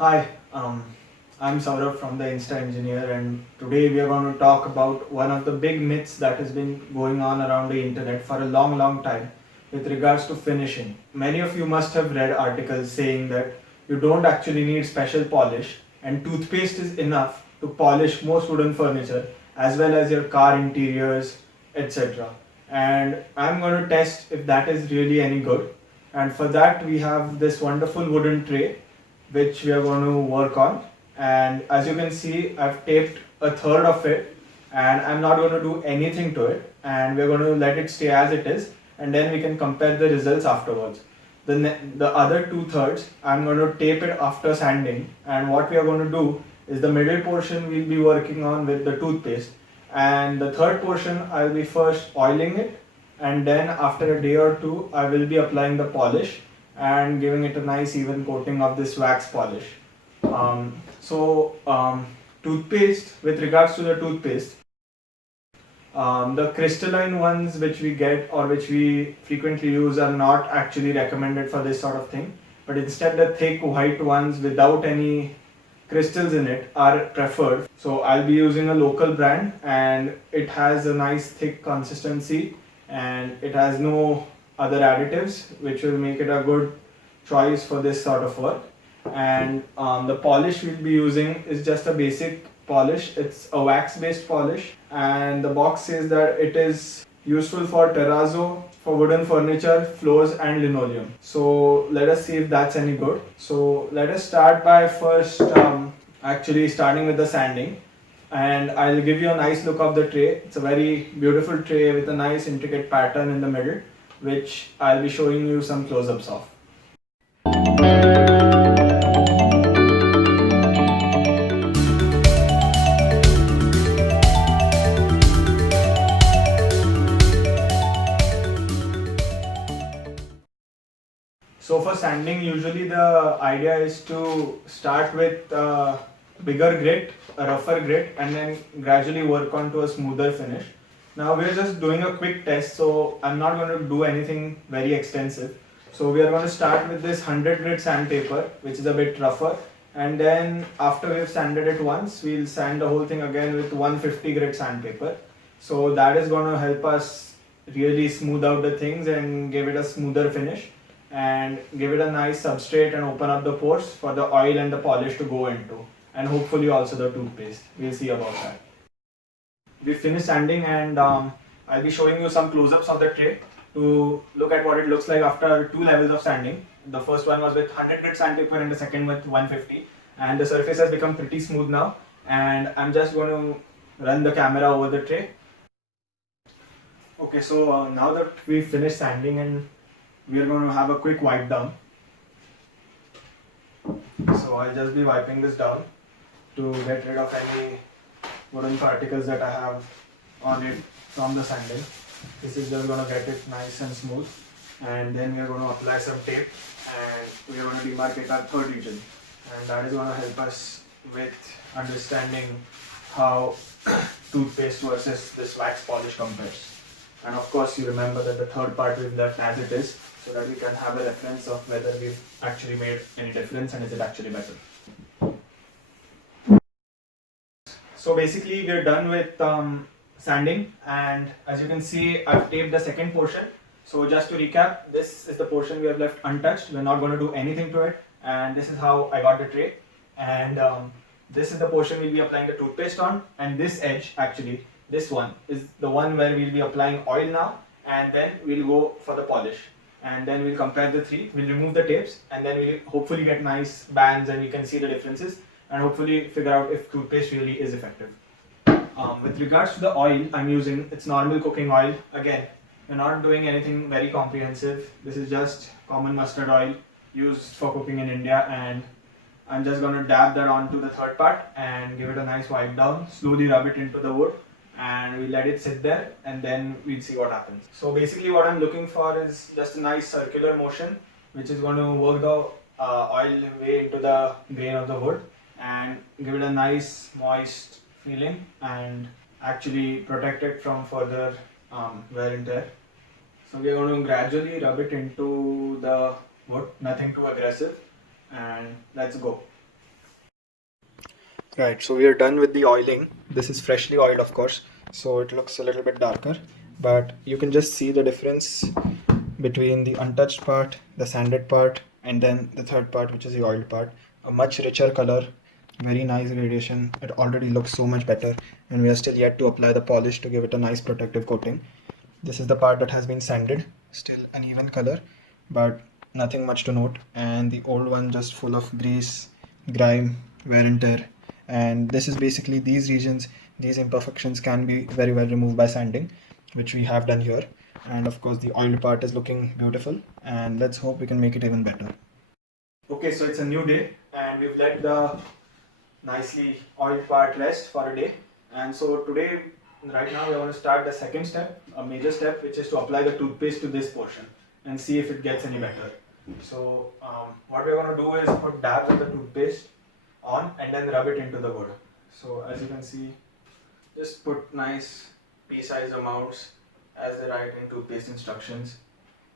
Hi, I'm Saurabh from the Insta Engineer, and today we are going to talk about one of the big myths that has been going on around the internet for a long, long time with regards to finishing. Many of you must have read articles saying that you don't actually need special polish, and toothpaste is enough to polish most wooden furniture as well as your car interiors, etc. And I'm going to test if that is really any good. And for that, we have this wonderful wooden tray which we are going to work on. And as you can see, I've taped a third of it and I'm not going to do anything to it, and we're going to let it stay as it is, and then we can compare the results afterwards. The other two thirds I'm going to tape it after sanding, and what we are going to do is the middle portion we'll be working on with the toothpaste, and the third portion I'll be first oiling it, and then after a day or two I will be applying the polish and giving it a nice even coating of this wax polish. So toothpaste, with regards to the toothpaste, the crystalline ones which we get or which we frequently use are not actually recommended for this sort of thing, but instead the thick white ones without any crystals in it are preferred. So I'll be using a local brand, and it has a nice thick consistency and it has no other additives, which will make it a good choice for this sort of work. And the polish we'll be using is just a basic polish. It's a wax based polish, and the box says that it is useful for terrazzo, for wooden furniture, floors and linoleum. So let us see if that's any good. So let us start by first actually starting with the sanding, and I'll give you a nice look of the tray. It's a very beautiful tray with a nice intricate pattern in the middle, which I'll be showing you some close-ups of. So for sanding, usually the idea is to start with bigger grit, a rougher grit, and then gradually work on to a smoother finish. Now we're just doing a quick test, so I'm not going to do anything very extensive. So we are going to start with this 100 grit sandpaper, which is a bit rougher, and then after we've sanded it once, we'll sand the whole thing again with 150 grit sandpaper. So that is going to help us really smooth out the things and give it a smoother finish, and give it a nice substrate and open up the pores for the oil and the polish to go into, and hopefully also the toothpaste. We'll see about that. We finished sanding, and I'll be showing you some close-ups of the tray to look at what it looks like after two levels of sanding. The first one was with 100 grit sandpaper and the second with 150, and the surface has become pretty smooth now, and I'm just going to run the camera over the tray. Okay, so now that we've finished sanding, and we are going to have a quick wipe down. So I'll just be wiping this down to get rid of any wooden particles that I have on it from the sanding. This is just going to get it nice and smooth, and then we are going to apply some tape, and we are going to demarcate our third region, and that is going to help us with understanding how toothpaste versus this wax polish compares. And of course you remember that the third part we've left as it is, so that we can have a reference of whether we've actually made any difference and is it actually better. So basically we are done with sanding, and as you can see I've taped the second portion. So just to recap, this is the portion we have left untouched. We're not going to do anything to it, and this is how I got the tray. And this is the portion we'll be applying the toothpaste on, and this edge actually, this one is the one where we'll be applying oil now, and then we'll go for the polish, and then we'll compare the three. We'll remove the tapes, and then we'll hopefully get nice bands and we can see the differences, and hopefully figure out if toothpaste really is effective. With regards to the oil I'm using, it's normal cooking oil. Again, we're not doing anything very comprehensive. This is just common mustard oil used for cooking in India, and I'm just going to dab that onto the third part and give it a nice wipe down, slowly rub it into the wood, and we let it sit there, and then we'll see what happens. So basically what I'm looking for is just a nice circular motion, which is going to work the oil way into the grain of the wood and give it a nice moist feeling and actually protect it from further wear and tear. So we are going to gradually rub it into the wood, nothing too aggressive, and let's go. Right, so we are done with the oiling. This is freshly oiled, of course, so it looks a little bit darker, but you can just see the difference between the untouched part, the sanded part, and then the third part, which is the oiled part. A much richer color, very nice gradation. It already looks so much better, and we are still yet to apply the polish to give it a nice protective coating. This is the part that has been sanded, still uneven color, but nothing much to note. And the old one just full of grease, grime, wear and tear. And this is basically these regions, these imperfections can be very well removed by sanding, which we have done here. And of course, the oiled part is looking beautiful, and let's hope we can make it even better. Okay, so it's a new day, and we've let the nicely oiled part rest for a day. And so today, right now, we want to start the second step, a major step, which is to apply the toothpaste to this portion and see if it gets any better. So what we're going to do is put dabs of the toothpaste on and then rub it into the wood. So as you can see, just put nice pea-sized amounts as they write in toothpaste instructions.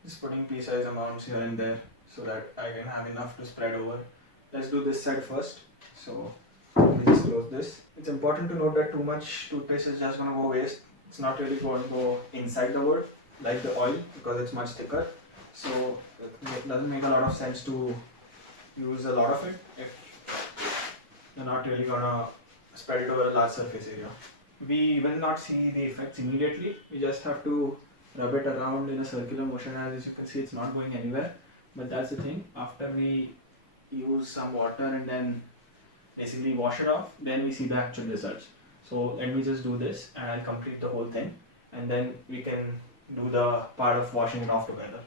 Just putting pea-sized amounts here and there so that I can have enough to spread over. Let's do this side first. So let me just close this. It's important to note that too much toothpaste is just going to go waste. It's not really going to go inside the wood like the oil because it's much thicker. So it doesn't make a lot of sense to use a lot of it if you're not really going to spread it over a large surface area. We will not see the effects immediately. We just have to rub it around in a circular motion. As you can see, it's not going anywhere. But that's the thing. After we use some water and then basically wash it off, then we see the actual results. So let me just do this and I'll complete the whole thing, and then we can do the part of washing it off together.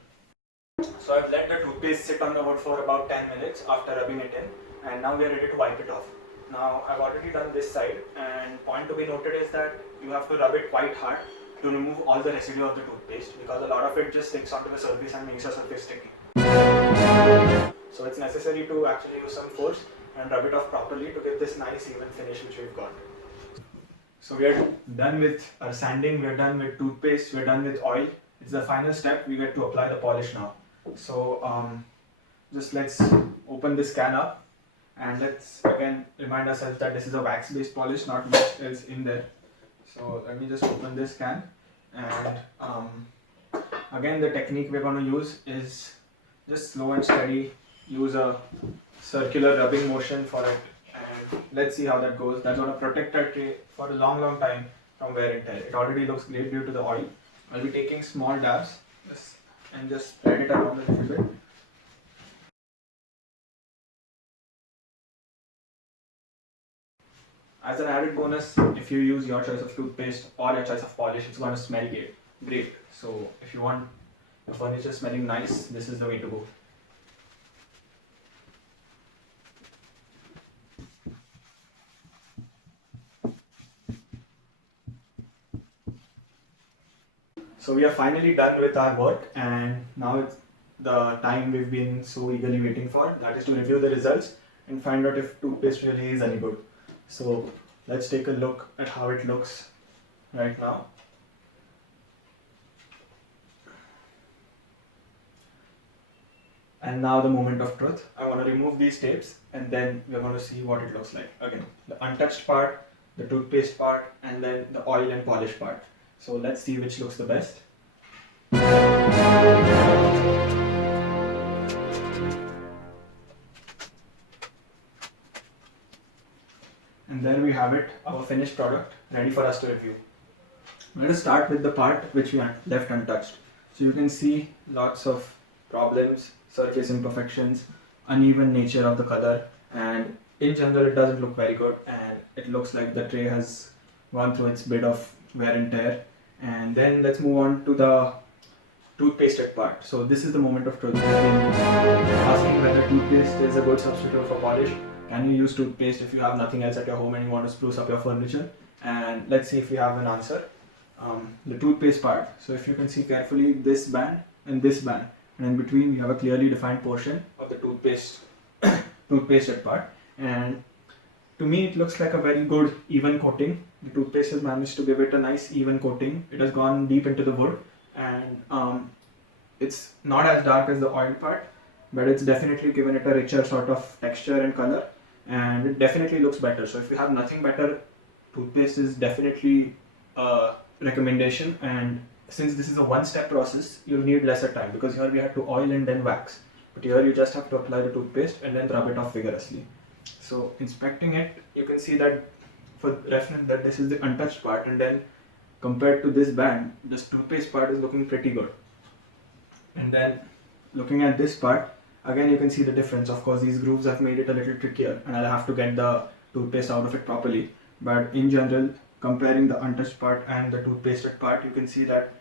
So I've let the toothpaste sit on the wood for about 10 minutes after rubbing it in, and now we are ready to wipe it off. Now I've already done this side, and point to be noted is that you have to rub it quite hard to remove all the residue of the toothpaste because a lot of it just sticks onto the surface and makes the surface sticky. So it's necessary to actually use some force and rub it off properly to get this nice even finish which we've got. So we are done with our sanding, we are done with toothpaste, we are done with oil. It's the final step, we get to apply the polish now. So just let's open this can up and let's again remind ourselves that this is a wax based polish, not much else in there. So let me just open this can, and again the technique we're going to use is just slow and steady. Use a circular rubbing motion for it, and let's see how that goes. That's going to protect our tray for a long time from wear and tear. It already looks great due to the oil. I'll be taking small dabs and just spread it around a little bit. As an added bonus, if you use your choice of toothpaste or your choice of polish, it's going to smell great. So if you want your furniture smelling nice, this is the way to go. So we are finally done with our work, and now it's the time we've been so eagerly waiting for. That is to review the results and find out if toothpaste really is any good. So let's take a look at how it looks right now. And now the moment of truth. I want to remove these tapes and then we're going to see what it looks like. Again, the untouched part, the toothpaste part, and then the oil and polish part. So let's see which looks the best. And there we have it, our finished product, ready for us to review. Let us start with the part which we left untouched. So you can see lots of problems, surface imperfections, uneven nature of the color, and in general it doesn't look very good, and it looks like the tray has gone through its bit of wear and tear. And then let's move on to the toothpasted part. So this is the moment of truth. We've been asking whether toothpaste is a good substitute for polish. Can you use toothpaste if you have nothing else at your home and you want to spruce up your furniture? And let's see if we have an answer. The toothpaste part. So if you can see carefully, this band and this band, and in between we have a clearly defined portion of the toothpasted part. And to me it looks like a very good even coating. The toothpaste has managed to give it a nice even coating. It has gone deep into the wood, and it's not as dark as the oil part, but it's definitely given it a richer sort of texture and color. and it definitely looks better. So if you have nothing better, toothpaste is definitely a recommendation. And since this is a one-step process, you'll need lesser time, because here we have to oil and then wax, but here you just have to apply the toothpaste and then rub it off vigorously. So inspecting it, you can see that for reference that this is the untouched part, and then compared to this band, this toothpaste part is looking pretty good. And then looking at this part, again you can see the difference. Of course, these grooves have made it a little trickier, and I'll have to get the toothpaste out of it properly. But in general, comparing the untouched part and the toothpasted part, you can see that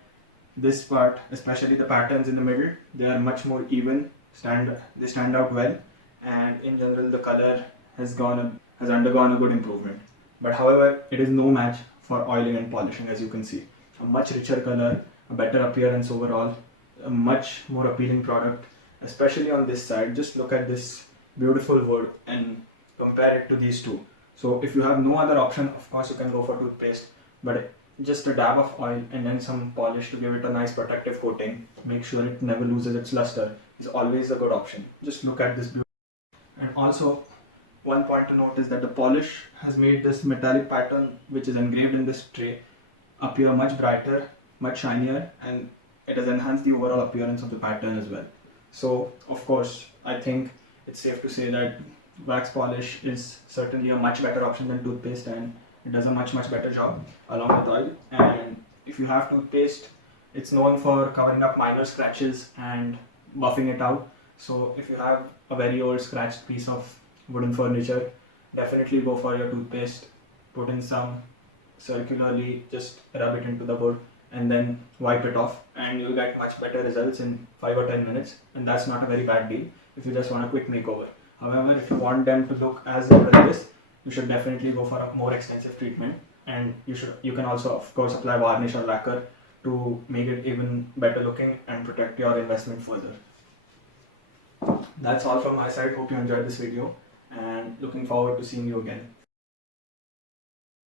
this part, especially the patterns in the middle, they are much more even. They stand out well, and in general, the color has undergone a good improvement. But however, it is no match for oiling and polishing, as you can see. A much richer color, a better appearance overall, a much more appealing product, especially on this side. Just look at this beautiful wood and compare it to these two. So if you have no other option, of course you can go for toothpaste, but just a dab of oil and then some polish to give it a nice protective coating, make sure it never loses its luster, is always a good option. Just look at this beauty. And also, one point to note is that the polish has made this metallic pattern which is engraved in this tray appear much brighter, much shinier, and it has enhanced the overall appearance of the pattern as well. So of course, I think it's safe to say that wax polish is certainly a much better option than toothpaste, and it does a much better job along with oil. And if you have toothpaste, it's known for covering up minor scratches and buffing it out. So if you have a very old scratched piece of wooden furniture, definitely go for your toothpaste. Put in some circularly, just rub it into the wood and then wipe it off, and you'll get much better results in 5 or 10 minutes, and that's not a very bad deal if you just want a quick makeover. However, if you want them to look as good as this, you should definitely go for a more extensive treatment, and you can also of course apply varnish or lacquer to make it even better looking and protect your investment further. That's all from my side. Hope you enjoyed this video, and looking forward to seeing you again.